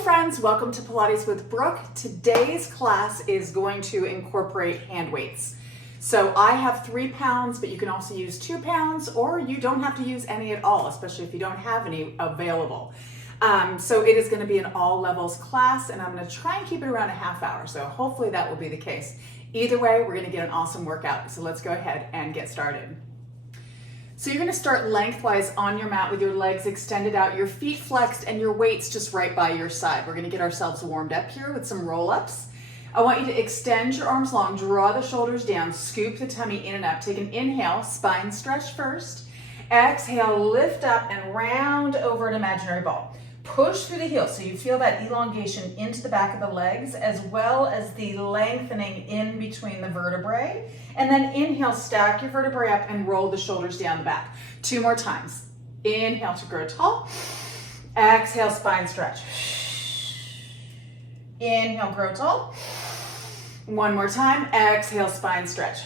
friends, welcome to Pilates with Brooke. Today's class is going to incorporate hand weights. So I have 3 pounds, but you can also use 2 pounds, or you don't have to use any at all, especially if you don't have any available. So it is going to be an all levels class, and I'm going to try and keep it around a half hour. So hopefully that will be the case. Either way, we're going to get an awesome workout. So let's go ahead and get started. So you're going to start lengthwise on your mat with your legs extended out, your feet flexed, and your weights just right by your side. We're going to get ourselves warmed up here with some roll-ups. I want you to extend your arms long, draw the shoulders down, scoop the tummy in and up. Take an inhale, spine stretch first. Exhale, lift up and round over an imaginary ball. Push through the heels so you feel that elongation into the back of the legs as well as the lengthening in between the vertebrae. And then inhale, stack your vertebrae up and roll the shoulders down the back. 2 more times. Inhale to grow tall. Exhale, spine stretch. Inhale, grow tall. 1 more time. Exhale, spine stretch.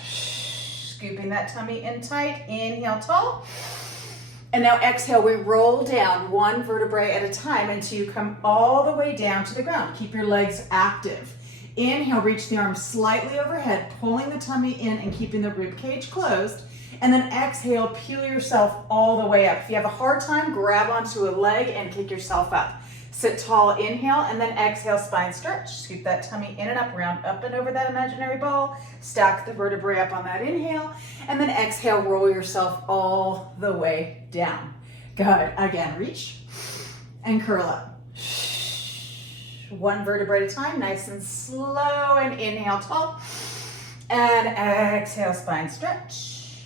Scooping that tummy in tight. Inhale, tall. And now exhale, we roll down 1 vertebrae at a time until you come all the way down to the ground. Keep your legs active. Inhale, reach the arms slightly overhead, pulling the tummy in and keeping the rib cage closed. And then exhale, peel yourself all the way up. If you have a hard time, grab onto a leg and kick yourself up. Sit tall, inhale, and then exhale, spine stretch. Scoop that tummy in and up, round up and over that imaginary ball. Stack the vertebrae up on that inhale, and then exhale, roll yourself all the way down. Good. Again, reach and curl up. 1 vertebrae at a time, nice and slow, and inhale, tall, and exhale, spine stretch.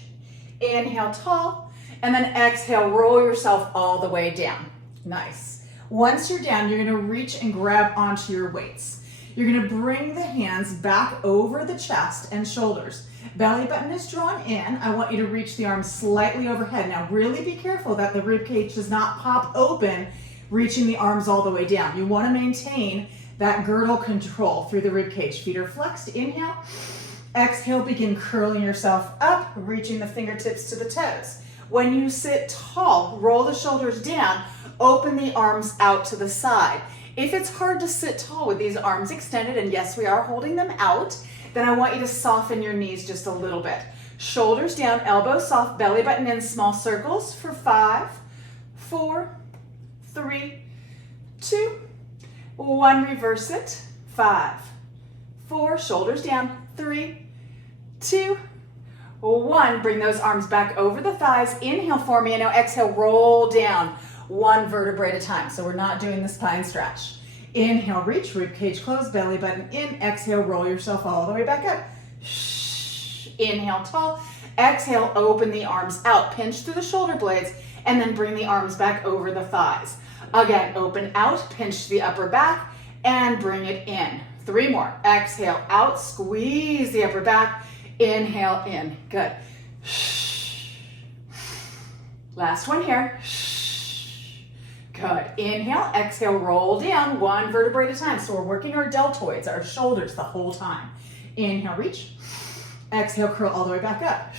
Inhale, tall, and then exhale, roll yourself all the way down. Nice. Once you're down, you're going to reach and grab onto your weights. You're going to bring the hands back over the chest and shoulders. Belly button is drawn in. I want you to reach the arms slightly overhead. Now really be careful that the rib cage does not pop open, reaching the arms all the way down. You want to maintain that girdle control through the rib cage. Feet are flexed. Inhale. Exhale, begin curling yourself up, reaching the fingertips to the toes. When you sit tall, roll the shoulders down, open the arms out to the side. If it's hard to sit tall with these arms extended, and yes, we are holding them out, then I want you to soften your knees just a little bit. Shoulders down, elbows soft, belly button in, small circles for 5, 4, 3, 2, 1. Reverse it. 5, 4, shoulders down, 3, 2, 1. Bring those arms back over the thighs. Inhale for me, and now exhale, roll down 1 vertebrae at a time. So we're not doing the spine stretch. Inhale, reach, rib cage closed, belly button in. Exhale, roll yourself all the way back up. Inhale, tall. Exhale, open the arms out. Pinch through the shoulder blades, and then bring the arms back over the thighs. Again, open out, pinch the upper back, and bring it in. 3 more. Exhale, out, squeeze the upper back. Inhale, in. Good. Last one here. Good. Inhale, exhale, roll down 1 vertebrae at a time. So we're working our deltoids, our shoulders the whole time. Inhale, reach. Exhale, curl all the way back up.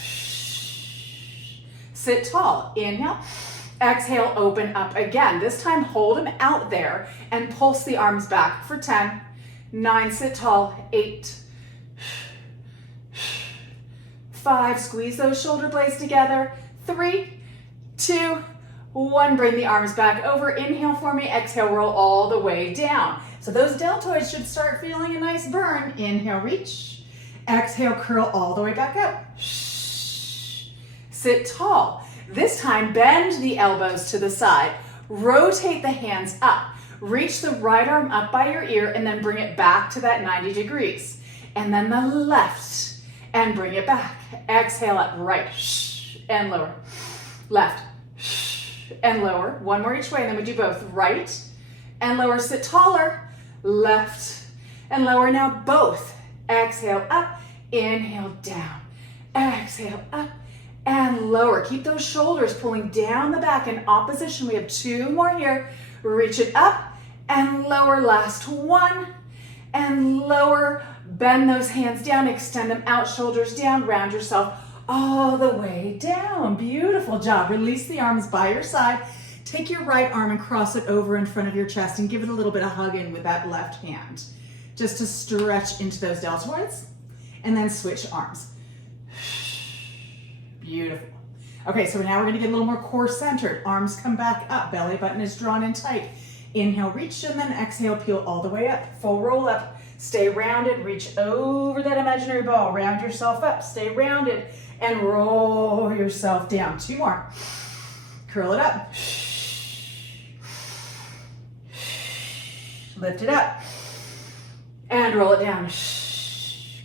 Sit tall. Inhale. Exhale, open up again. This time, hold them out there and pulse the arms back for 10, 9, sit tall, 8, 5, squeeze those shoulder blades together, 3, 2, 1, bring the arms back over. Inhale for me, exhale, roll all the way down. So those deltoids should start feeling a nice burn. Inhale, reach. Exhale, curl all the way back up. Sit tall. This time, bend the elbows to the side. Rotate the hands up. Reach the right arm up by your ear and then bring it back to that 90 degrees. And then the left, and bring it back. Exhale up, right, and lower. Left, and lower. 1 more each way, and then we do both. Right and lower, sit taller. Left and lower, now both. Exhale up, inhale down. Exhale up and lower. Keep those shoulders pulling down the back in opposition. We have 2 more here. Reach it up and lower. Last 1 and lower. Bend those hands down, extend them out, shoulders down, round yourself all the way down. Beautiful job. Release the arms by your side. Take your right arm and cross it over in front of your chest and give it a little bit of hug in with that left hand, just to stretch into those deltoids, and then switch arms. Beautiful. Okay, so now we're gonna get a little more core centered. Arms come back up, belly button is drawn in tight. Inhale, reach, and then exhale, peel all the way up. Full roll up, stay rounded, reach over that imaginary ball, round yourself up, stay rounded, and roll yourself down. 2 more. Curl it up. Lift it up. And roll it down.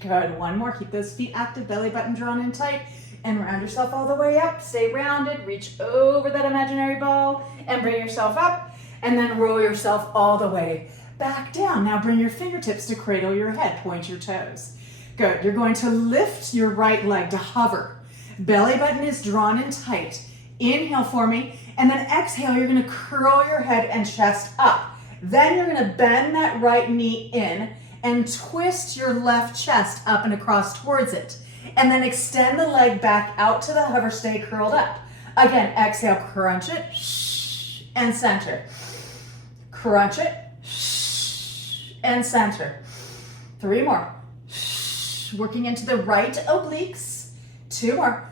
Good, 1 more. Keep those feet active, belly button drawn in tight, and round yourself all the way up. Stay rounded, reach over that imaginary ball, and bring yourself up. And then roll yourself all the way back down. Now bring your fingertips to cradle your head, point your toes. Good, you're going to lift your right leg to hover. Belly button is drawn in tight. Inhale for me, and then exhale, you're gonna curl your head and chest up. Then you're gonna bend that right knee in and twist your left chest up and across towards it. And then extend the leg back out to the hover, stay curled up. Again, exhale, crunch it, and center. Crunch it, and center. 3 more. Working into the right obliques. 2 more.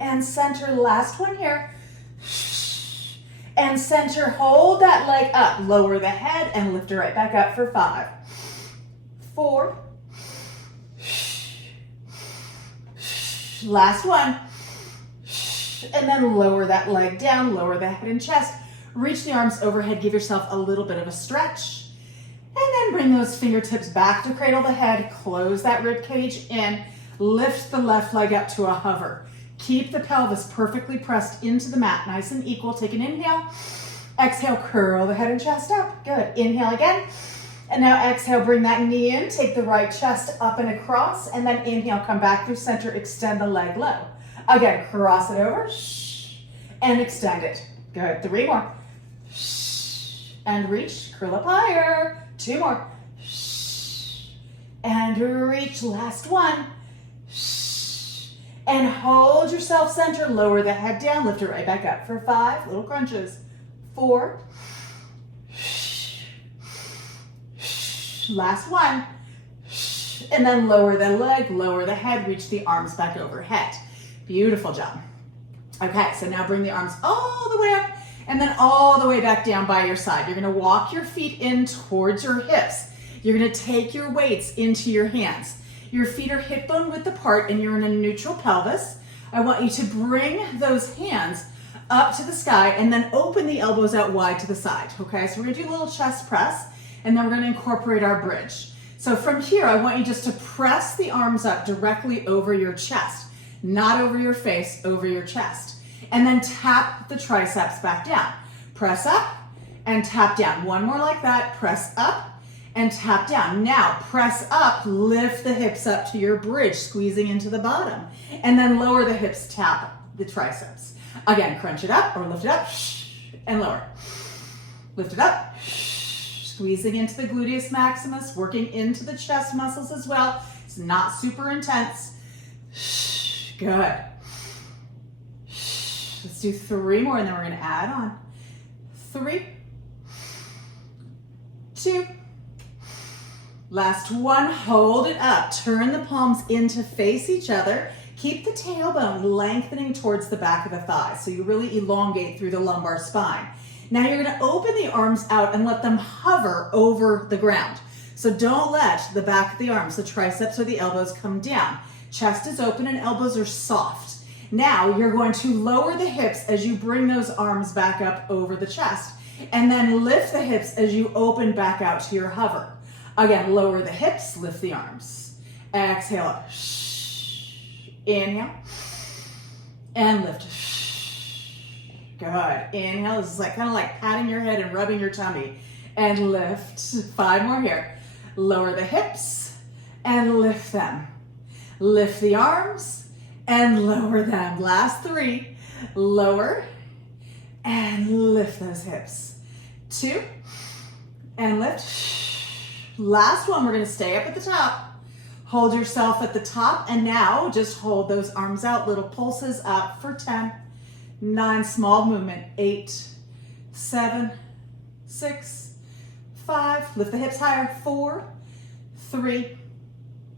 And center, last one here. And center, hold that leg up. Lower the head and lift it right back up for 5, 4. Last one. And then lower that leg down, lower the head and chest. Reach the arms overhead, give yourself a little bit of a stretch. And then bring those fingertips back to cradle the head, close that rib cage in, lift the left leg up to a hover. Keep the pelvis perfectly pressed into the mat, nice and equal. Take an inhale, exhale, curl the head and chest up. Good, inhale again. And now exhale, bring that knee in, take the right chest up and across, and then inhale, come back through center, extend the leg low. Again, cross it over, and extend it. Good, 3 more. And reach, curl up higher. 2 more. And reach, last one. And hold yourself center, lower the head down, lift it right back up for 5, little crunches. 4. Last one. And then lower the leg, lower the head, reach the arms back overhead. Beautiful job. Okay, so now bring the arms all the way up and then all the way back down by your side. You're gonna walk your feet in towards your hips. You're gonna take your weights into your hands. Your feet are hip bone width apart and you're in a neutral pelvis. I want you to bring those hands up to the sky and then open the elbows out wide to the side, okay? So we're gonna do a little chest press and then we're gonna incorporate our bridge. So from here, I want you just to press the arms up directly over your chest, not over your face, over your chest. And then tap the triceps back down. Press up and tap down. 1 more like that, press up and tap down. Now press up, lift the hips up to your bridge, squeezing into the bottom. And then lower the hips, tap the triceps. Again, crunch it up or lift it up and lower. Lift it up, squeezing into the gluteus maximus, working into the chest muscles as well. It's not super intense. Good. Let's do 3 more and then we're gonna add on. 3, 2, last one, hold it up. Turn the palms in to face each other. Keep the tailbone lengthening towards the back of the thigh so you really elongate through the lumbar spine. Now you're gonna open the arms out and let them hover over the ground. So don't let the back of the arms, the triceps or the elbows come down. Chest is open and elbows are soft. Now you're going to lower the hips as you bring those arms back up over the chest and then lift the hips as you open back out to your hover. Again, lower the hips, lift the arms. Exhale up. Inhale and lift. Good. Inhale. This is like kind of like patting your head and rubbing your tummy. And lift. 5 more here. Lower the hips and lift them. Lift the arms and lower them. Last 3. Lower and lift those hips. 2 and lift. Last one, we're gonna stay up at the top. Hold yourself at the top and now just hold those arms out, little pulses up for 10, 9, small movement, 8, 7, 6, 5, lift the hips higher, 4, 3,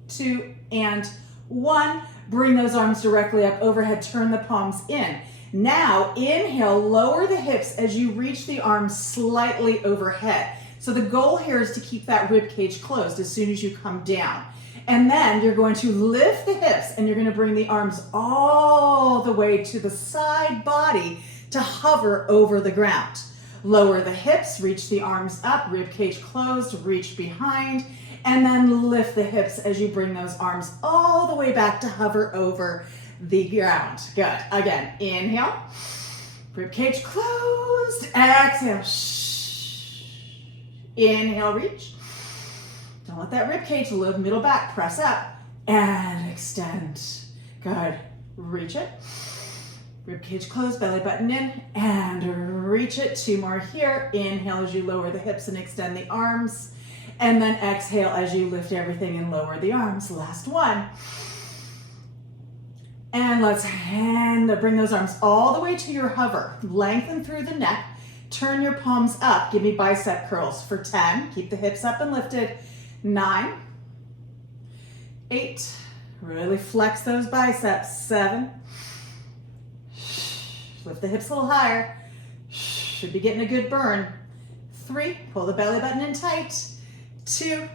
2, and 1. Bring those arms directly up overhead, turn the palms in. Now, inhale, lower the hips as you reach the arms slightly overhead. So the goal here is to keep that rib cage closed as soon as you come down. And then you're going to lift the hips and you're going to bring the arms all the way to the side body to hover over the ground. Lower the hips, reach the arms up, rib cage closed, reach behind, and then lift the hips as you bring those arms all the way back to hover over the ground. Good. Again, inhale, rib cage closed, exhale, inhale, reach. Don't let that rib cage live, middle back, press up and extend. Good. Reach it. Rib cage closed, belly button in, and reach it. 2 more here. Inhale as you lower the hips and extend the arms. And then exhale as you lift everything and lower the arms. Last one. And let's bring those arms all the way to your hover. Lengthen through the neck. Turn your palms up. Give me bicep curls for 10. Keep the hips up and lifted. 9, 8, really flex those biceps. 7, lift the hips a little higher. Should be getting a good burn. 3, pull the belly button in tight. 2,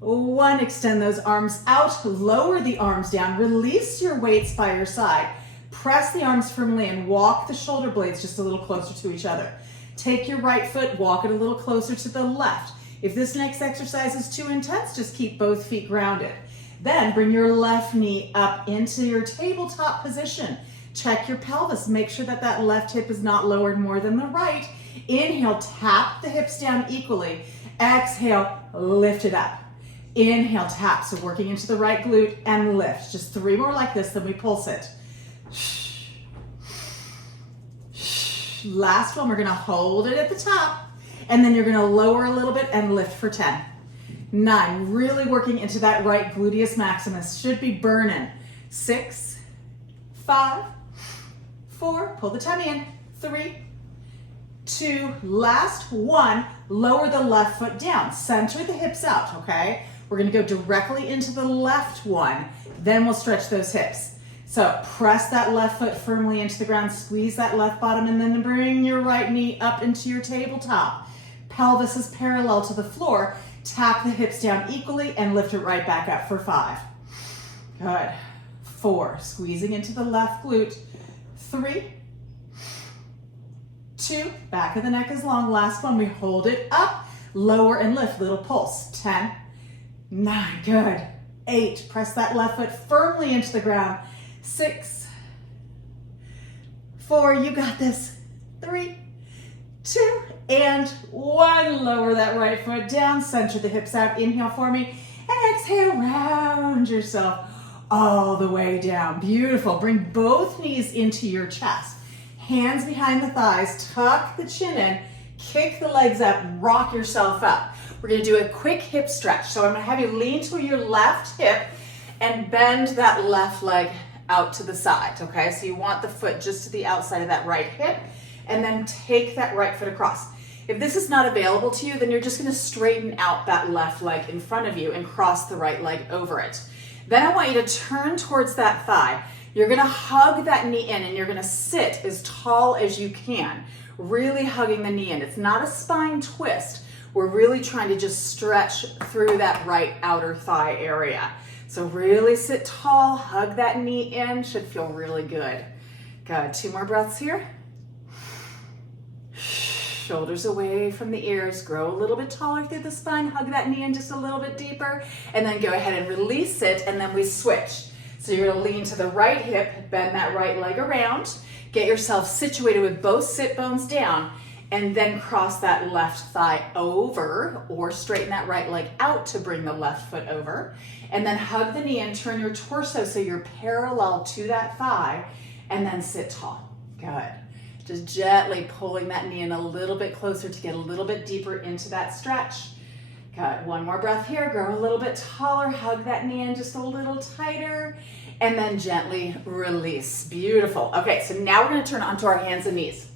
1, extend those arms out, lower the arms down, release your weights by your side, press the arms firmly and walk the shoulder blades just a little closer to each other. Take your right foot, walk it a little closer to the left. If this next exercise is too intense, just keep both feet grounded. Then bring your left knee up into your tabletop position. Check your pelvis, make sure that that left hip is not lowered more than the right. Inhale, tap the hips down equally. Exhale, lift it up. Inhale, tap, so working into the right glute and lift. Just 3 more like this, then we pulse it. Last one, we're gonna hold it at the top, and then you're gonna lower a little bit and lift for 10. 9, really working into that right gluteus maximus, should be burning. 6, 5, 4, pull the tummy in. 3, 2, last 1, lower the left foot down, center the hips out, okay? We're gonna go directly into the left one, then we'll stretch those hips. So press that left foot firmly into the ground, squeeze that left bottom, and then bring your right knee up into your tabletop. Pelvis is parallel to the floor. Tap the hips down equally and lift it right back up for 5. Good. 4, squeezing into the left glute. 3, 2, back of the neck is long. Last one, we hold it up, lower and lift, little pulse. 10, 9, good. 8, press that left foot firmly into the ground. 6, 4, you got this. 3, 2, and 1. Lower that right foot down, center the hips out. Inhale for me, and exhale, round yourself all the way down. Beautiful. Bring both knees into your chest. Hands behind the thighs, tuck the chin in, kick the legs up, rock yourself up. We're gonna do a quick hip stretch. So I'm gonna have you lean to your left hip and bend that left leg out to the side, okay? So you want the foot just to the outside of that right hip, and then take that right foot across. If this is not available to you, then you're just gonna straighten out that left leg in front of you and cross the right leg over it. Then I want you to turn towards that thigh. You're gonna hug that knee in and you're gonna sit as tall as you can, really hugging the knee in. It's not a spine twist. We're really trying to just stretch through that right outer thigh area. So really sit tall, hug that knee in, should feel really good. Good, 2 more breaths here. Shoulders away from the ears, grow a little bit taller through the spine, hug that knee in just a little bit deeper, and then go ahead and release it, and then we switch. So you're gonna lean to the right hip, bend that right leg around, get yourself situated with both sit bones down, and then cross that left thigh over, or straighten that right leg out to bring the left foot over, and then hug the knee and turn your torso so you're parallel to that thigh, and then sit tall. Good. Just gently pulling that knee in a little bit closer to get a little bit deeper into that stretch. Good. 1 more breath here. Grow a little bit taller. Hug that knee in just a little tighter. and then gently release. Beautiful. Okay, so now we're going to turn onto our hands and knees.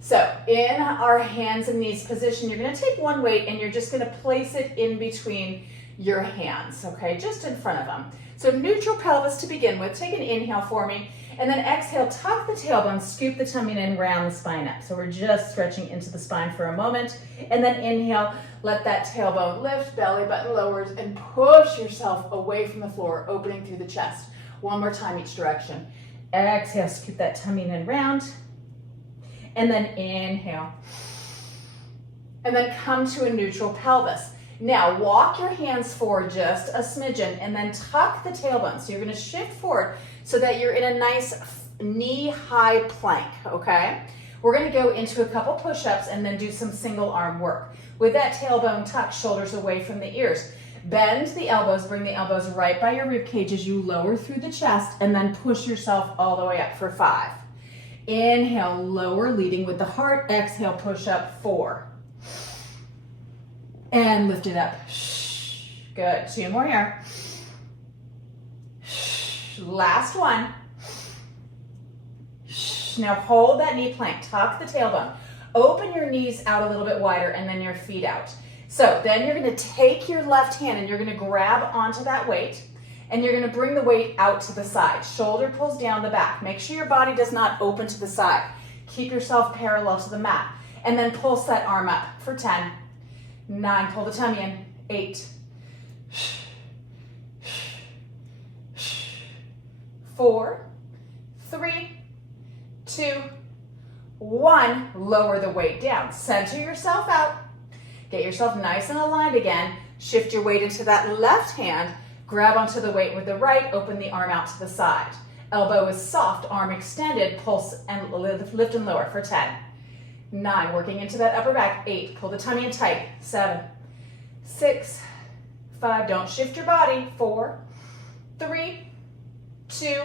So in our hands and knees position, you're going to take one weight and you're just going to place it in between your hands, okay, just in front of them. So neutral pelvis to begin with. Take an inhale for me, and then exhale, tuck the tailbone, scoop the tummy in and round the spine up. So we're just stretching into the spine for a moment, and then inhale, let that tailbone lift, belly button lowers, and push yourself away from the floor, opening through the chest. One more time each direction. Exhale, scoop that tummy in and round, and then inhale. And then come to a neutral pelvis. Now walk your hands forward just a smidgen and then tuck the tailbone. So you're going to shift forward so that you're in a nice knee-high plank, okay? We're going to go into a couple push-ups and then do some single arm work. With that tailbone tucked, shoulders away from the ears. Bend the elbows, bring the elbows right by your rib cage as you lower through the chest, and then push yourself all the way up for 5. Inhale, lower, leading with the heart. Exhale, push up 4. And lift it up. Good. 2 more here. Last one. Now hold that knee plank. Tuck the tailbone. Open your knees out a little bit wider and then your feet out. So then you're going to take your left hand and you're going to grab onto that weight and you're going to bring the weight out to the side. Shoulder pulls down the back. Make sure your body does not open to the side. Keep yourself parallel to the mat. And then pulse that arm up for 10. 9, pull the tummy in. 8. 4, 3, 2, 1. Lower the weight down. Center yourself out. Get yourself nice and aligned again. Shift your weight into that left hand. Grab onto the weight with the right. Open the arm out to the side. Elbow is soft, arm extended. Pulse and lift and lower for 10. 9, working into that upper back. 8, pull the tummy in tight. 7, 6, 5, don't shift your body. 4, 3, 2,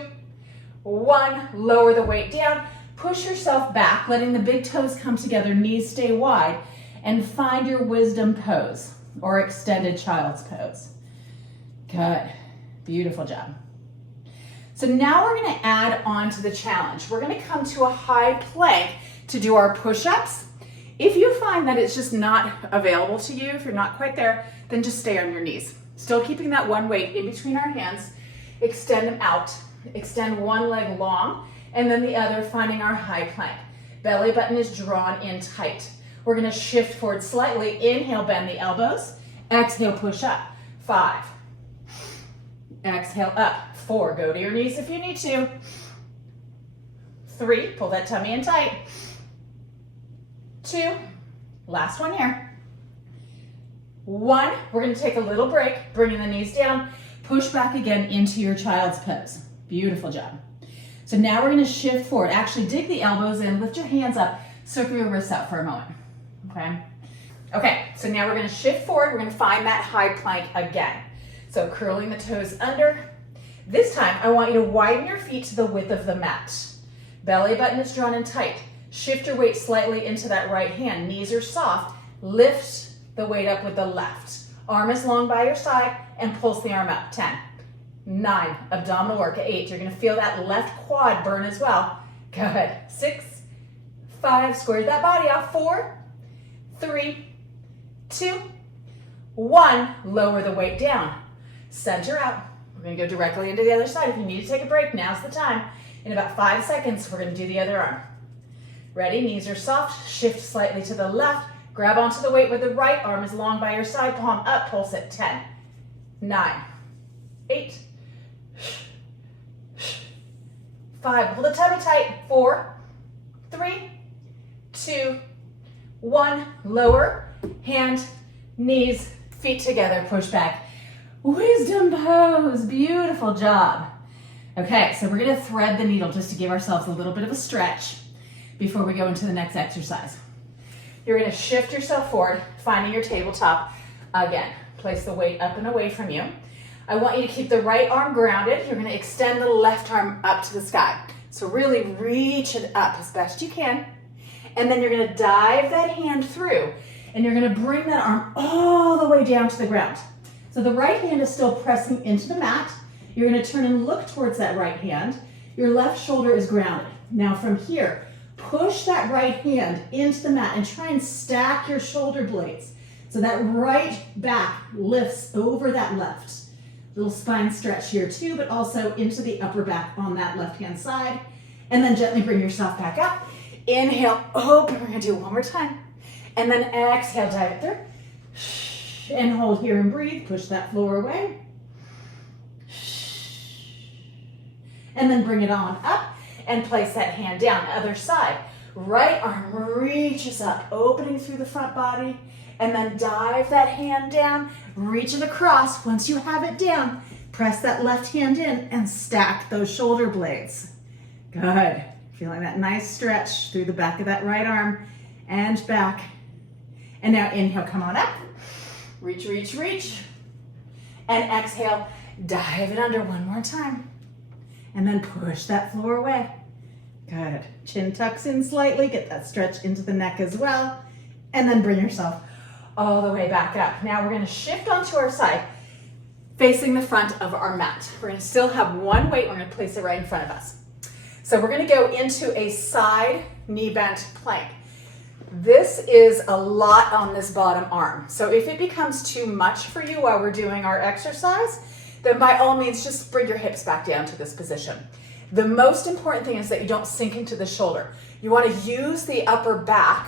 1, lower the weight down. Push yourself back, letting the big toes come together, knees stay wide, and find your wisdom pose or extended child's pose. Good, beautiful job. So now we're gonna add on to the challenge. We're gonna come to a high plank to do our push-ups. If you find that it's just not available to you, if you're not quite there, then just stay on your knees. Still keeping that one weight in between our hands, extend them out. Extend one leg long, and then the other, finding our high plank. Belly button is drawn in tight. We're gonna shift forward slightly. Inhale, bend the elbows. Exhale, push up. 5. Exhale, up. 4, go to your knees if you need to. 3, pull that tummy in tight. 2, last one here. 1, we're gonna take a little break, bringing the knees down, push back again into your child's pose. Beautiful job. So now we're gonna shift forward. Actually dig the elbows in, lift your hands up, circle your wrists out for a moment, okay? Okay, so now we're gonna shift forward. We're gonna find that high plank again. So curling the toes under. This time, I want you to widen your feet to the width of the mat. Belly button is drawn in tight. Shift your weight slightly into that right hand. Knees are soft. Lift the weight up with the left. Arm is long by your side and pulse the arm up. 10, 9, abdominal work. 8, you're gonna feel that left quad burn as well. Good. 6, 5, square that body off. 4, 3, 2, 1, lower the weight down. Center out. We're gonna go directly into the other side. If you need to take a break, now's the time. In about 5 seconds, we're gonna do the other arm. Ready? Knees are soft. Shift slightly to the left. Grab onto the weight with the right. Arm is long by your side. Palm up. Pulse at 10, 9, 8, 5. Hold the tummy tight. 4, 3, 2, 1. Lower. Hand, knees, feet together. Push back. Wisdom pose. Beautiful job. Okay, so we're going to thread the needle just to give ourselves a little bit of a stretch before we go into the next exercise. You're going to shift yourself forward, finding your tabletop. Again, place the weight up and away from you. I want you to keep the right arm grounded. You're going to extend the left arm up to the sky. So really reach it up as best you can. And then you're going to dive that hand through, and you're going to bring that arm all the way down to the ground. So the right hand is still pressing into the mat, You're going to turn and look towards that right hand. Your left shoulder is grounded. Now from here, push that right hand into the mat and try and stack your shoulder blades. So that right back lifts over that left. Little spine stretch here too, but also into the upper back on that left-hand side. And then gently bring yourself back up. Inhale, open. We're going to do it one more time. And then exhale, dive it through. And hold here and breathe. Push that floor away. And then bring it on up and place that hand down. Other side. Right arm reaches up, opening through the front body. And then dive that hand down, reach it across. Once you have it down, press that left hand in and stack those shoulder blades. Good. Feeling that nice stretch through the back of that right arm and back. And now inhale, come on up. Reach, reach, reach. And exhale, dive it under one more time. And then push that floor away. Good. Chin tucks in slightly. Get that stretch into the neck as well. And then bring yourself all the way back up. Now we're going to shift onto our side, facing the front of our mat. We're going to still have one weight. We're going to place it right in front of us. So we're going to go into a side knee bent plank. This is a lot on this bottom arm. So if it becomes too much for you while we're doing our exercise, then by all means, just bring your hips back down to this position. The most important thing is that you don't sink into the shoulder. You want to use the upper back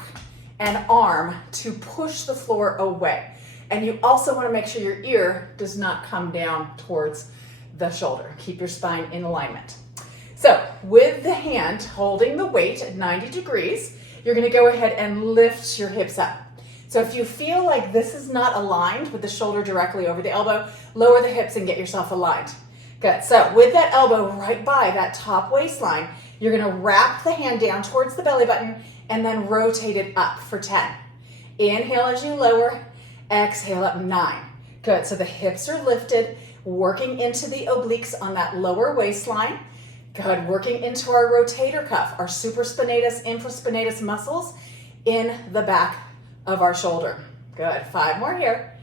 and arm to push the floor away. And you also want to make sure your ear does not come down towards the shoulder. Keep your spine in alignment. So with the hand holding the weight at 90 degrees, you're going to go ahead and lift your hips up. So if you feel like this is not aligned with the shoulder directly over the elbow, lower the hips and get yourself aligned. Good. So with that elbow right by that top waistline, you're going to wrap the hand down towards the belly button and then rotate it up for 10. Inhale as you lower, exhale up 9. Good. So the hips are lifted, working into the obliques on that lower waistline. Good. Working into our rotator cuff, our supraspinatus, infraspinatus muscles in the back of our shoulder. Good. 5 more here.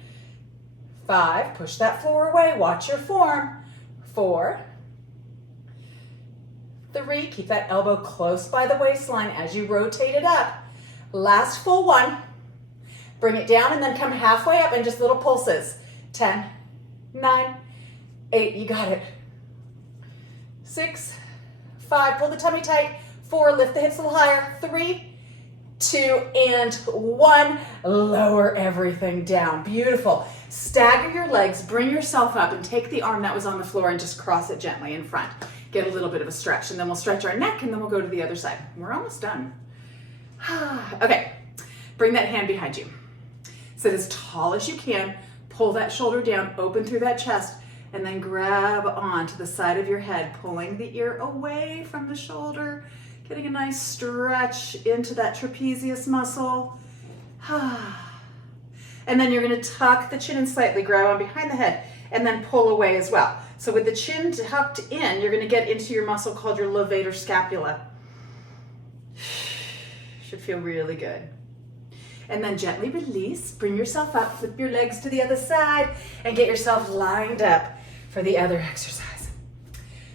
5. Push that floor away. Watch your form. 4. 3. Keep that elbow close by the waistline as you rotate it up. Last full 1. Bring it down and then come halfway up and just little pulses. 10, 9, 8. You got it. 6, 5. Pull the tummy tight. 4. Lift the hips a little higher. 3, 2, and 1. Lower everything down. Beautiful. Stagger your legs, bring yourself up, and take the arm that was on the floor and just cross it gently in front. Get a little bit of a stretch, and then we'll stretch our neck, and then we'll go to the other side. We're almost done. Okay, bring that hand behind you. Sit as tall as you can. Pull that shoulder down, open through that chest, and then grab onto the side of your head, pulling the ear away from the shoulder. Getting a nice stretch into that trapezius muscle. And then you're going to tuck the chin in slightly, grab on behind the head, and then pull away as well. So with the chin tucked in, you're going to get into your muscle called your levator scapula. Should feel really good. And then gently release, bring yourself up, flip your legs to the other side, and get yourself lined up for the other exercise.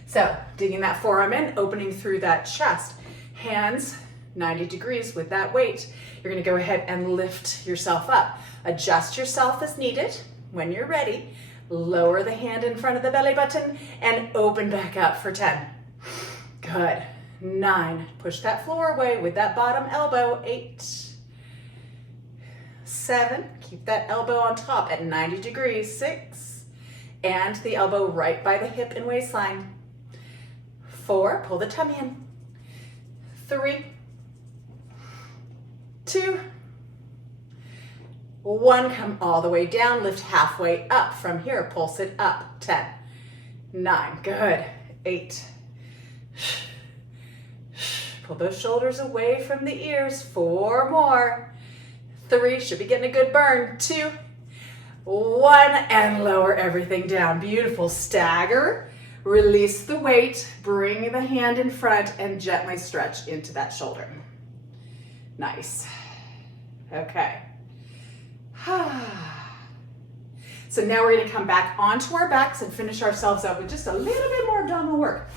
So digging that forearm in, opening through that chest. Hands 90 degrees with that weight. You're going to go ahead and lift yourself up. Adjust yourself as needed. When you're ready, lower the hand in front of the belly button and open back up for 10. Good. 9. Push that floor away with that bottom elbow. 8. 7. Keep that elbow on top at 90 degrees. 6. And the elbow right by the hip and waistline. 4. Pull the tummy in. 3, 2, 1. Come all the way down, lift halfway up. From here, pulse it up. 10, 9, good. 8, pull those shoulders away from the ears. 4 more. 3, should be getting a good burn. 2, 1, and lower everything down. Beautiful. Stagger. Release the weight, bring the hand in front, and gently stretch into that shoulder. Nice. Okay. So now we're gonna come back onto our backs and finish ourselves up with just a little bit more abdominal work.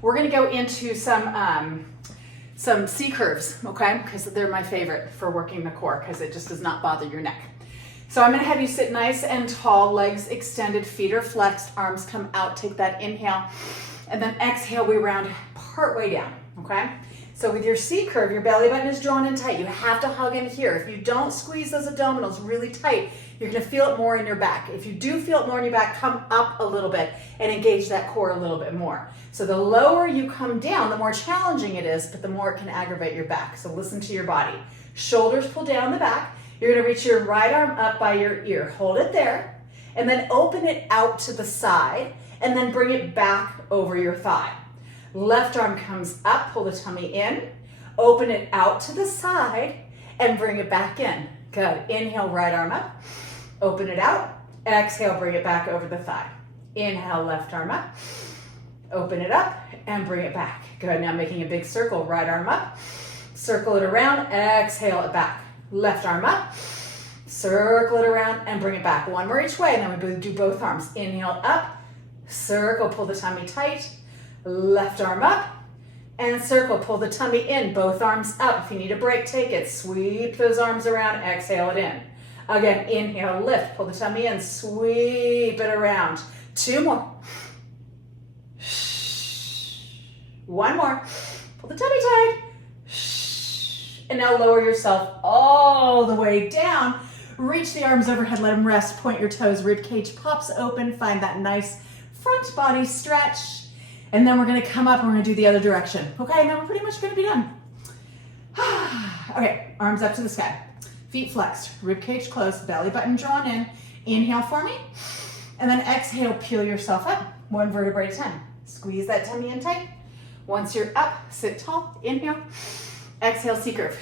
We're gonna go into some C curves, okay? Because they're my favorite for working the core because it just does not bother your neck. So I'm gonna have you sit nice and tall, legs extended, feet are flexed, arms come out, take that inhale, and then exhale, we round part way down, okay? So with your C curve, your belly button is drawn in tight. You have to hug in here. If you don't squeeze those abdominals really tight, you're gonna feel it more in your back. If you do feel it more in your back, come up a little bit and engage that core a little bit more. So the lower you come down, the more challenging it is, but the more it can aggravate your back. So listen to your body. Shoulders pull down the back. You're gonna reach your right arm up by your ear. Hold it there, and then open it out to the side, and then bring it back over your thigh. Left arm comes up, pull the tummy in, open it out to the side, and bring it back in. Good. Inhale, right arm up, open it out, exhale, bring it back over the thigh. Inhale, left arm up, open it up, and bring it back. Good. Now making a big circle, right arm up, circle it around, exhale it back. Left arm up, circle it around, and bring it back. One more each way, and then we do both arms. Inhale up, circle, pull the tummy tight, left arm up, and circle, pull the tummy in, both arms up. If you need a break, take it. Sweep those arms around, exhale it in. Again, inhale, lift, pull the tummy in, sweep it around. Two more. One more. Pull the tummy tight. And now lower yourself all the way down. Reach the arms overhead, let them rest. Point your toes, rib cage pops open. Find that nice front body stretch. And then we're gonna come up and we're gonna do the other direction. Okay, and then we're pretty much gonna be done. Okay, arms up to the sky. Feet flexed, rib cage closed, belly button drawn in. Inhale for me. And then exhale, peel yourself up. One vertebrae at a time. Squeeze that tummy in tight. Once you're up, sit tall. Inhale. Exhale, C curve.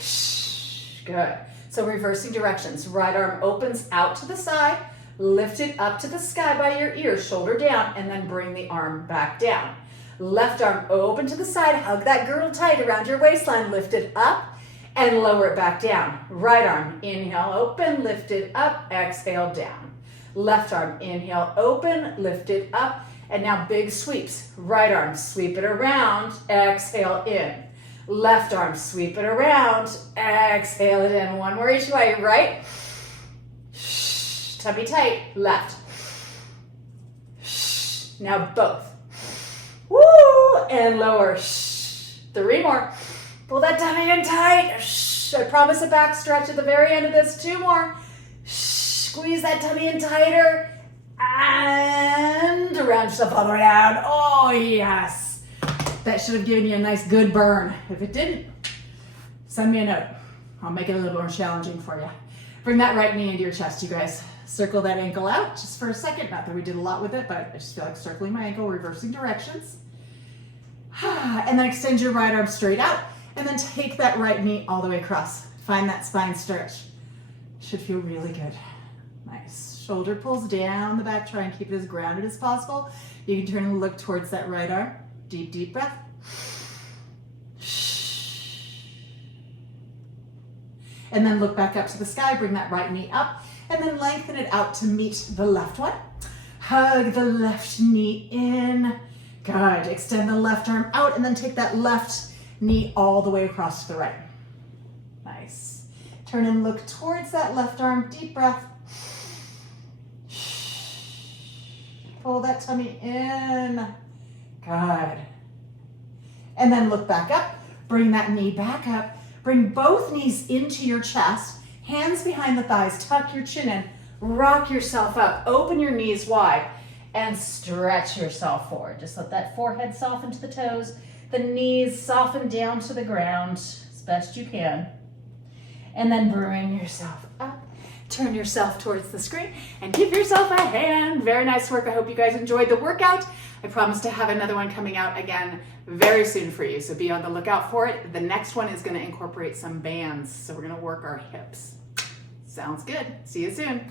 Good. So reversing directions. Right arm opens out to the side. Lift it up to the sky by your ear. Shoulder down, and then bring the arm back down. Left arm open to the side. Hug that girdle tight around your waistline. Lift it up and lower it back down. Right arm, inhale, open, lift it up, exhale, down. Left arm, inhale, open, lift it up, and now big sweeps. Right arm, sweep it around, exhale, in. Left arm, sweep it around, exhale it in. One more each way, right? Tummy tight, left. Now both. Woo, and lower. 3 more. Pull that tummy in tight. I promise a back stretch at the very end of this. 2 more. Squeeze that tummy in tighter. And round yourself all the way down. Oh, yes. That should have given you a nice good burn. If it didn't, send me a note. I'll make it a little more challenging for you. Bring that right knee into your chest, you guys. Circle that ankle out just for a second. Not that we did a lot with it, but I just feel like circling my ankle, reversing directions. And then extend your right arm straight out. And then take that right knee all the way across. Find that spine stretch. Should feel really good. Nice. Shoulder pulls down the back. Try and keep it as grounded as possible. You can turn and look towards that right arm. Deep, deep breath. And then look back up to the sky. Bring that right knee up. And then lengthen it out to meet the left one. Hug the left knee in. Good. Extend the left arm out and then take that left knee all the way across to the right. Nice. Turn and look towards that left arm. Deep breath. Pull that tummy in. Good. And then look back up. Bring that knee back up. Bring both knees into your chest. Hands behind the thighs. Tuck your chin in. Rock yourself up. Open your knees wide. And stretch yourself forward. Just let that forehead soften to the toes. The knees soften down to the ground as best you can. And then bring yourself up. Turn yourself towards the screen and give yourself a hand. Very nice work. I hope you guys enjoyed the workout. I promise to have another one coming out again very soon for you. So be on the lookout for it. The next one is going to incorporate some bands. So we're going to work our hips. Sounds good. See you soon.